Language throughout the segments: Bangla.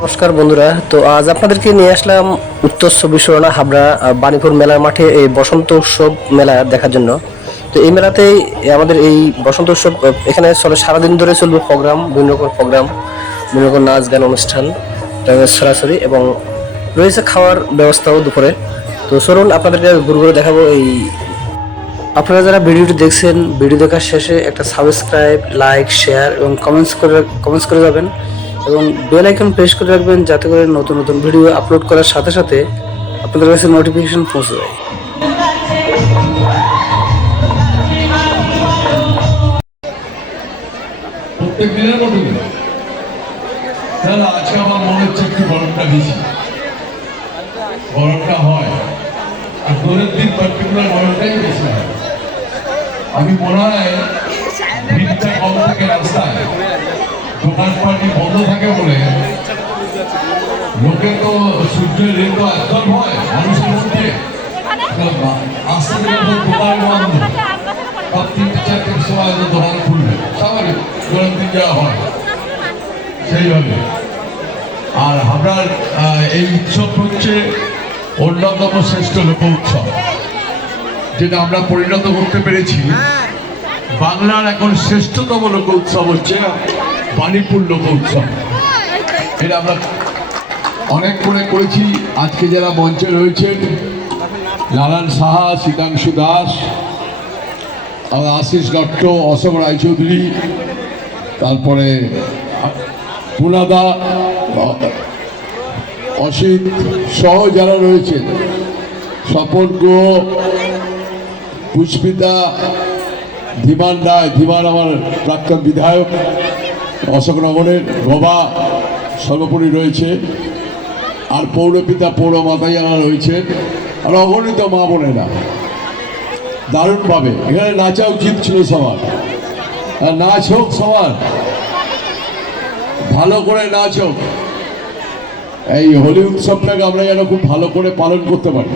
নমস্কার বন্ধুরা, তো আজ আপনাদেরকে নিয়ে আসলাম উত্তর চব্বিশ পরগনা হাবড়া বাণীপুর মেলার মাঠে এই বসন্ত উৎসব মেলা দেখার জন্য। তো এই মেলাতেই আমাদের এই বসন্ত উৎসব এখানে চলে, সারাদিন ধরে চলবে প্রোগ্রাম, বিভিন্ন রকম প্রোগ্রাম, বিভিন্ন রকম নাচ গান অনুষ্ঠান সরাসরি, এবং রয়েছে খাওয়ার ব্যবস্থাও দুপুরে। তো চলুন আপনাদেরকে ঘুরে ঘুরে দেখাবো। আপনারা যারা ভিডিওটি দেখছেন, ভিডিও দেখার শেষে একটা সাবস্ক্রাইব, লাইক, শেয়ার এবং কমেন্টস করে যাবেন, এবং বেল আইকন প্রেস করে রাখবেন যাতে করে নতুন নতুন ভিডিও আপলোড করার সাথে সাথে আপনাদের কাছে নোটিফিকেশন পৌঁছে যায়। প্রত্যেক দিনের মতো আজকে আমার মনে হচ্ছে একটু গরমটা বেশি, গরমটা হয় আর দোলের দিন পার্টিকুলার গরমটাই বেশি হয়। আমি মনে হয় ভিড়টা কম থাকে, রাস্তায় দোকানপাটি বন্ধ থাকে বলে লোকে তো সূর্যের রে তো একদম হয় মানুষের মধ্যে, আস্তে থেকে দোকান বন্ধ, সব 3-4টের সময় দোকান খুলবে, স্বাভাবিক গরম দিন যাওয়া হয় সেইভাবে। আর হাবড়ার এই উৎসব হচ্ছে অন্যতম শ্রেষ্ঠ লোক উৎসব, যেটা আমরা পরিণত করতে পেরেছি। বাংলার এখন শ্রেষ্ঠতম লোক উৎসব হচ্ছে বাণীপুর লোক উৎসব। এটা আমরা অনেক করেছি। আজকে যারা মঞ্চে রয়েছেন, লালান সাহা, শীতাংশু দাস, আশিস দত্ত, অশোক রায়চৌধুরী, তারপরে পুনাদা, অসিত সহ যারা রয়েছেন, স্বপন গুহ, পুষ্পিতা, ধীমান রায়, ধীমান আমার প্রাক্তন বিধায়ক অশোকনগরের, গোবা সর্বোপরি রয়েছে, আর পৌরপিতা পৌরমাতা যারা রয়েছেন, আর অগণিত মা বোনেরা দারুণভাবে এখানে নাচা উচিত ছিল সবার, আর নাচ হোক সবার, ভালো করে নাচ হোক। এই হোলি উৎসবটাকে আমরা যেন খুব ভালো করে পালন করতে পারি।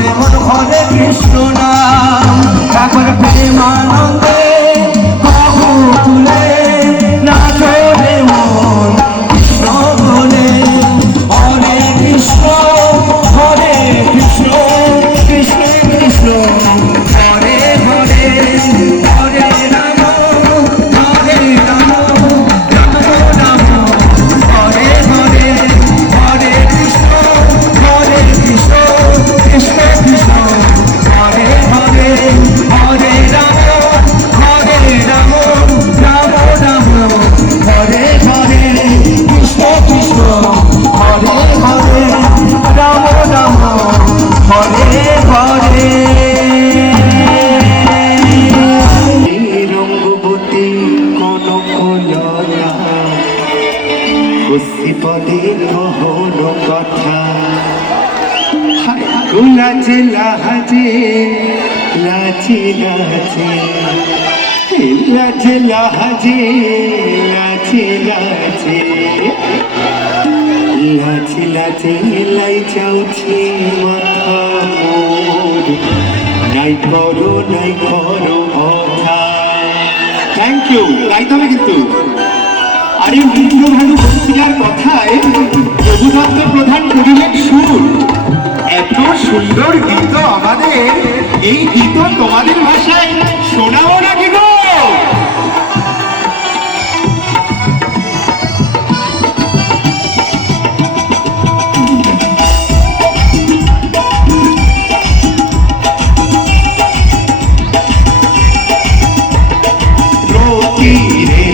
মনে মন হরে কৃষ্ণ নাম ঠাকুর প্রেমানন্দে বাহু তুলে নাচে রে মন কৃষ্ণ বলে হরে কৃষ্ণ কৃষ্ণ কৃষ্ণ কৃষ্ণ হরে হরে হরে রাম হরে রাম রাম রাম হরে হরে হরে কৃষ্ণ কৃষ্ণ কৃষ্ণ কৃষ্ণ হরে হরে হরে রাম রাম রাম হরে হরে কৃষ্ণ কৃষ্ণ হরে হরে রাম রাম হরে হরে রঙ্গবতী কনকলতা পদে কহন কথা লাচে লাহাজে লাচে লাচে লাচে লাহাজে লাচে লাচে লাচে লাচে লাই যাଉଛି মাথা মোর নাই করো কথা থ্যাংক ইউ গাইতে হবে কিন্তু আর এই ইন্দ্রভানু বক্তৃতার কথায় রঘুদত্ত প্রধান করিলেন সুর এত সুন্দর গীত আমাদের এই গীত তোমাদের ভাষায় শোনাবো নাকি গো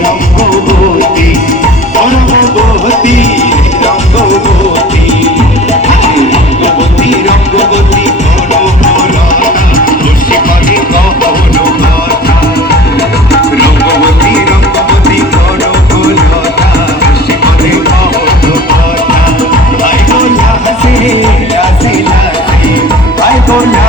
রঙ্গবতী রঙ্গবতী রঙ্গবতী রঙ্গবতী রঙ্গবতী রঙ্গবতী রঙ্গবতী আই গোলা হাসে লাসে লাসে আই গোলা